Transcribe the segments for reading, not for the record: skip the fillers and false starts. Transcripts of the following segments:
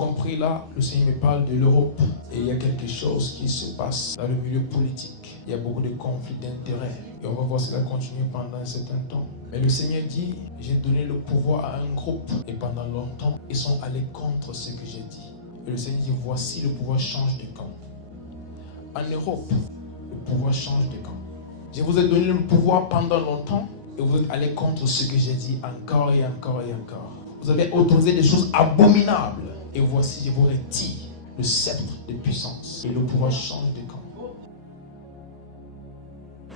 compris là, le Seigneur me parle de l'Europe. Et il y a quelque chose qui se passe dans le milieu politique. Il y a beaucoup de conflits d'intérêts. Et on va voir cela continuer pendant un certain temps. Mais le Seigneur dit, j'ai donné le pouvoir à un groupe. Et pendant longtemps, ils sont allés contre ce que j'ai dit. Et le Seigneur dit, voici le pouvoir change de camp. En Europe, le pouvoir change de camp. Je vous ai donné le pouvoir pendant longtemps. Et vous êtes allés contre ce que j'ai dit encore et encore et encore. Vous avez autorisé des choses abominables. Et voici, je vous retire le sceptre de puissance. Et le pouvoir change de camp.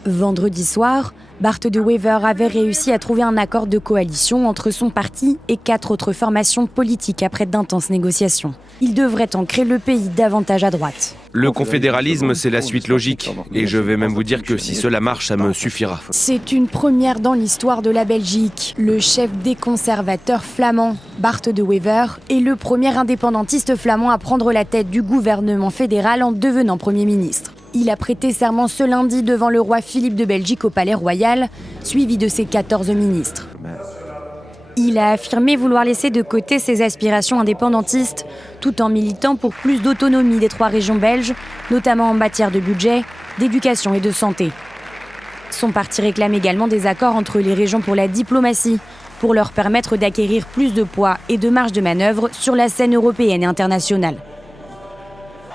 Vendredi soir, Bart De Wever avait réussi à trouver un accord de coalition entre son parti et 4 autres formations politiques après d'intenses négociations. Il devrait ancrer le pays davantage à droite. Le confédéralisme, c'est la suite logique. Et je vais même vous dire que si cela marche, ça me suffira. C'est une première dans l'histoire de la Belgique. Le chef des conservateurs flamands, Bart De Wever, est le premier indépendantiste flamand à prendre la tête du gouvernement fédéral en devenant Premier ministre. Il a prêté serment ce lundi devant le roi Philippe de Belgique au Palais Royal, suivi de ses 14 ministres. Il a affirmé vouloir laisser de côté ses aspirations indépendantistes, tout en militant pour plus d'autonomie des 3 régions belges, notamment en matière de budget, d'éducation et de santé. Son parti réclame également des accords entre les régions pour la diplomatie, pour leur permettre d'acquérir plus de poids et de marge de manœuvre sur la scène européenne et internationale.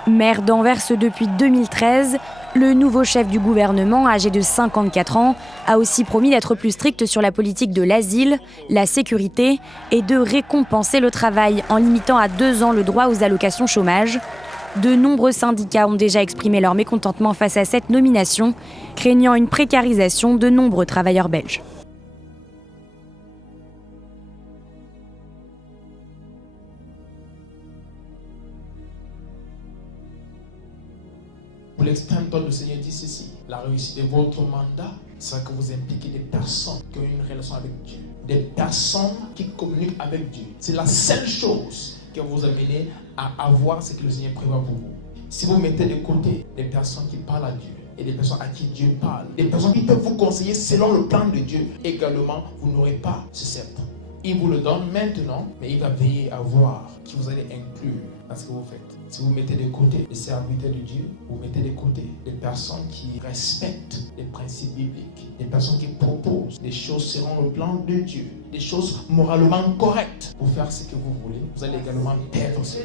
Maire d'Anvers depuis 2013, le nouveau chef du gouvernement, âgé de 54 ans, a aussi promis d'être plus strict sur la politique de l'asile, la sécurité et de récompenser le travail en limitant à 2 ans le droit aux allocations chômage. De nombreux syndicats ont déjà exprimé leur mécontentement face à cette nomination, craignant une précarisation de nombreux travailleurs belges. Pour l'extrême droite, le Seigneur dit ceci. La réussite de votre mandat sera que vous impliquez des personnes qui ont une relation avec Dieu. Des personnes qui communiquent avec Dieu. C'est la seule chose qui va vous amener à avoir ce que le Seigneur prévoit pour vous. Si vous mettez de côté des personnes qui parlent à Dieu et des personnes à qui Dieu parle, des personnes qui peuvent vous conseiller selon le plan de Dieu, également, vous n'aurez pas ce sceptre. Il vous le donne maintenant, mais il va veiller à voir qui vous allez inclure dans ce que vous faites. Si vous mettez de côté les serviteurs de Dieu, vous mettez de côté des personnes qui respectent les principes bibliques, des personnes qui proposent des choses selon le plan de Dieu, des choses moralement correctes pour faire ce que vous voulez, vous allez également perdre cela.